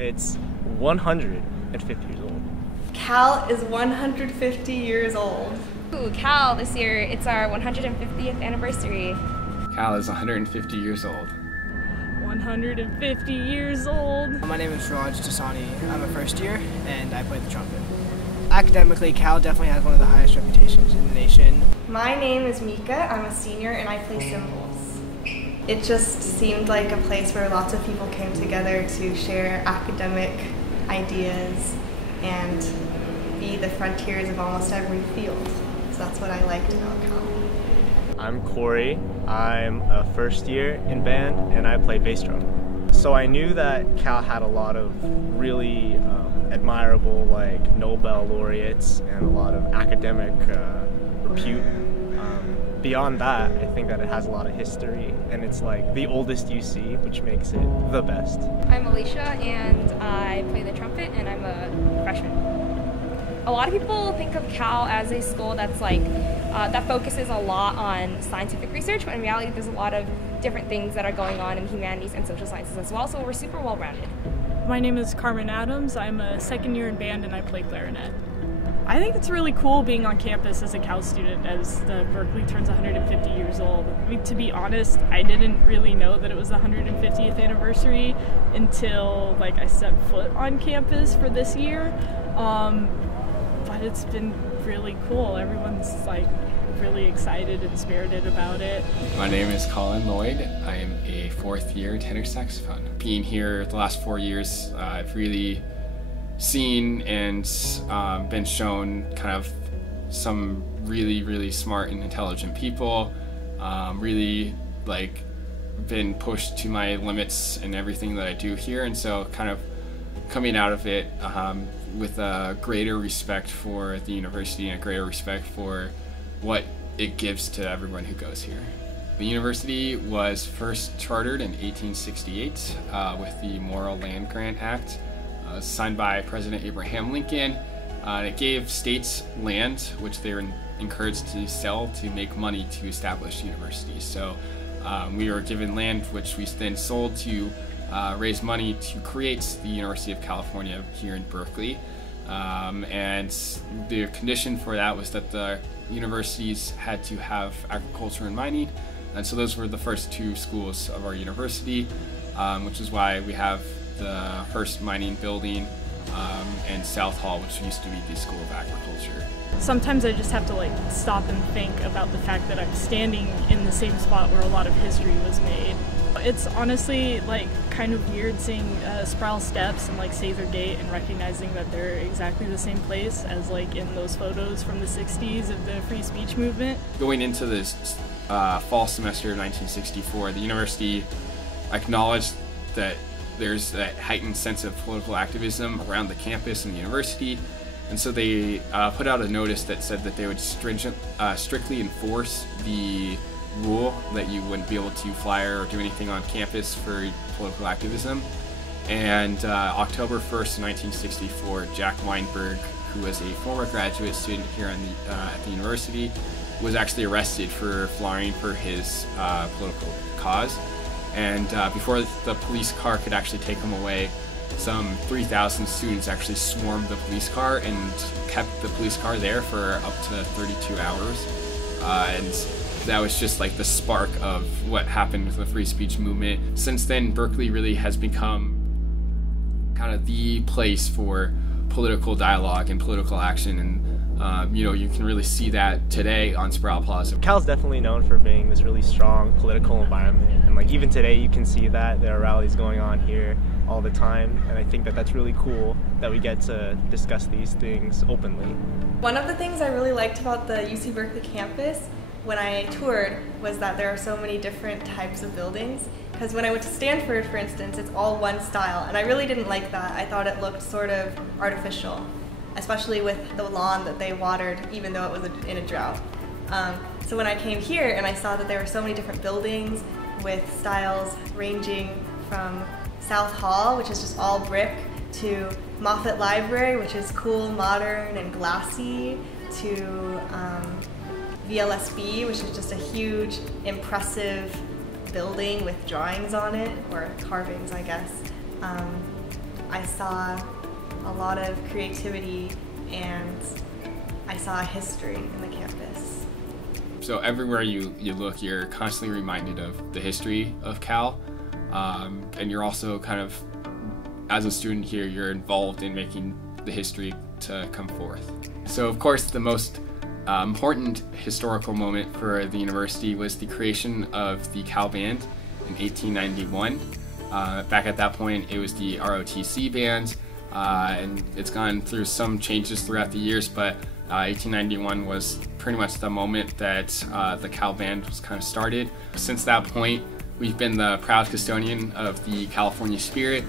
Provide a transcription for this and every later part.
It's 150 years old. Cal is 150 years old. Ooh, Cal, this year, it's our 150th anniversary. Cal is 150 years old. 150 years old. My name is Raj Dasani. I'm a first year and I play the trumpet. Academically, Cal definitely has one of the highest reputations in the nation. My name is Mika. I'm a senior and I play cymbals. It just seemed like a place where lots of people came together to share academic ideas and be the frontiers of almost every field. So that's what I liked about Cal. I'm Corey. I'm a first year in band and I play bass drum. So I knew that Cal had a lot of really admirable Nobel laureates and a lot of academic repute. Beyond that, I think that it has a lot of history and it's the oldest UC, which makes it the best. I'm Alicia and I play the trumpet and I'm a freshman. A lot of people think of Cal as a school that's that focuses a lot on scientific research, but in reality there's a lot of different things that are going on in humanities and social sciences as well, so we're super well-rounded. My name is Carmen Adams. I'm a second year in band and I play clarinet. I think it's really cool being on campus as a Cal student as the Berkeley turns 150 years old. I mean, to be honest, I didn't really know that it was the 150th anniversary until I stepped foot on campus for this year. But it's been really cool. Everyone's really excited and spirited about it. My name is Colin Lloyd. I am a fourth year tenor saxophone. Being here the last 4 years, I've really seen and been shown kind of some really smart and intelligent people. Really been pushed to my limits in everything that I do here, and so kind of coming out of it with a greater respect for the university and a greater respect for what it gives to everyone who goes here. The university was first chartered in 1868 with the Morrill Land Grant Act. It was signed by President Abraham Lincoln. And it gave states land, which they were encouraged to sell to make money to establish universities. So we were given land, which we then sold to raise money to create the University of California here in Berkeley. And the condition for that was that the universities had to have agriculture and mining, and so those were the first two schools of our university, which is why we have the Hearst Mining Building and South Hall, which used to be the School of Agriculture. Sometimes I just have to stop and think about the fact that I'm standing in the same spot where a lot of history was made. It's honestly kind of weird seeing Sproul Steps and Sather Gate and recognizing that they're exactly the same place as in those photos from the 60s of the free speech movement. Going into this fall semester of 1964, the university acknowledged that there's that heightened sense of political activism around the campus and the university, and so they put out a notice that said that they would strictly enforce the rule that you wouldn't be able to flyer or do anything on campus for political activism. And October 1st, 1964, Jack Weinberg, who was a former graduate student here at the university, was actually arrested for flying for his political cause. And before the police car could actually take him away, some 3,000 students actually swarmed the police car and kept the police car there for up to 32 hours. And that was just the spark of what happened with the free speech movement. Since then, Berkeley really has become kind of the place for political dialogue and political action, and you can really see that today on Sproul Plaza. Cal's definitely known for being this really strong political environment, and even today you can see that there are rallies going on here all the time, and I think that that's really cool that we get to discuss these things openly. One of the things I really liked about the UC Berkeley campus when I toured was that there are so many different types of buildings. Because when I went to Stanford, for instance, it's all one style, and I really didn't like that. I thought it looked sort of artificial, especially with the lawn that they watered even though it was in a drought. So when I came here and I saw that there were so many different buildings with styles ranging from South Hall, which is just all brick, to Moffett Library, which is cool, modern, and glassy, to VLSB, which is just a huge, impressive building with drawings on it, or carvings, I guess. I saw a lot of creativity and I saw history in the campus. So everywhere you look, you're constantly reminded of the history of Cal, and you're also kind of, as a student here, you're involved in making the history to come forth. So of course the most important historical moment for the university was the creation of the Cal Band in 1891. Back at that point it was the ROTC band, and it's gone through some changes throughout the years, but 1891 was pretty much the moment that the Cal Band was kind of started. Since that point, we've been the proud custodian of the California spirit.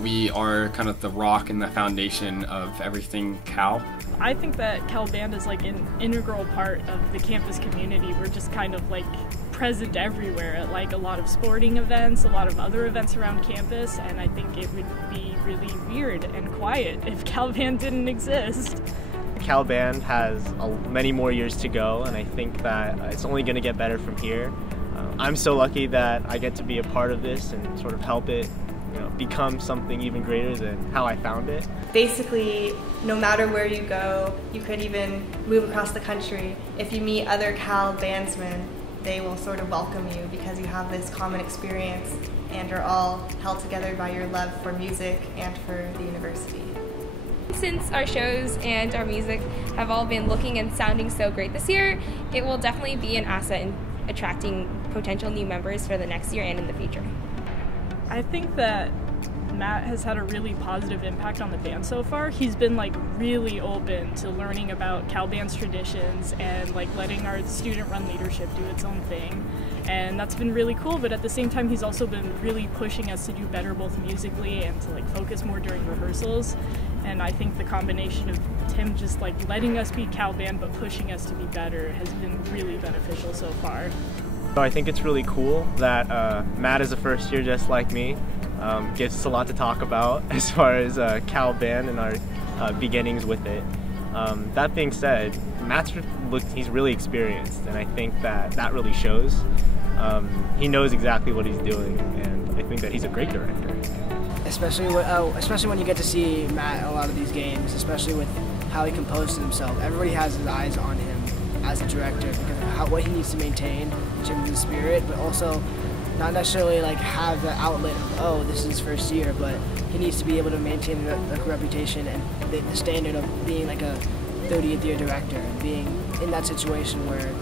We are kind of the rock and the foundation of everything Cal. I think that Cal Band is like an integral part of the campus community. We're just kind of like present everywhere at like a lot of sporting events, a lot of other events around campus, and I think it would be really weird and quiet if Cal Band didn't exist. Cal Band has many more years to go, and I think that it's only going to get better from here. I'm so lucky that I get to be a part of this and sort of help it, become something even greater than how I found it. Basically, no matter where you go, you could even move across the country. If you meet other Cal bandsmen, they will sort of welcome you because you have this common experience and you're all held together by your love for music and for the university. Since our shows and our music have all been looking and sounding so great this year, it will definitely be an asset in attracting potential new members for the next year and in the future. I think that Matt has had a really positive impact on the band so far. He's been like really open to learning about Cal Band's traditions and like letting our student-run leadership do its own thing. And that's been really cool, but at the same time he's also been really pushing us to do better both musically and to like focus more during rehearsals. And I think the combination of Tim just like letting us be Cal Band but pushing us to be better has been really beneficial so far. So I think it's really cool that Matt is a first year just like me. Gives us a lot to talk about as far as Cal Band and our beginnings with it. That being said, he's really experienced, and I think that really shows. He knows exactly what he's doing, and I think that he's a great director. Especially when you get to see Matt in a lot of these games, especially with how he composes himself. Everybody has his eyes on him as a director because of what he needs to maintain in terms of the spirit, but also not necessarily like have the outlet of, oh, this is his first year, but he needs to be able to maintain the reputation and the standard of being like a 30th year director and being in that situation where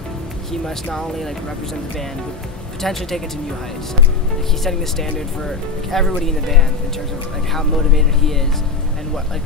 he must not only like represent the band but potentially take it to new heights. Like, he's setting the standard for like everybody in the band in terms of like how motivated he is and what like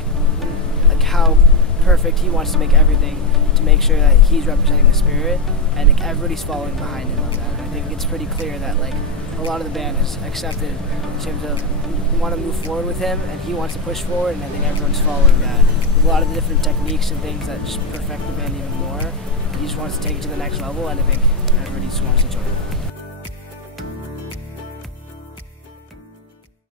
how perfect he wants to make everything to make sure that he's representing the spirit and like everybody's following behind him on that. And I think it's pretty clear that like a lot of the band has accepted in terms of want to move forward with him and he wants to push forward, and I think everyone's following that. With a lot of the different techniques and things that just perfect the band even more. He just wants to take it to the next level, and I think everybody just wants to join it.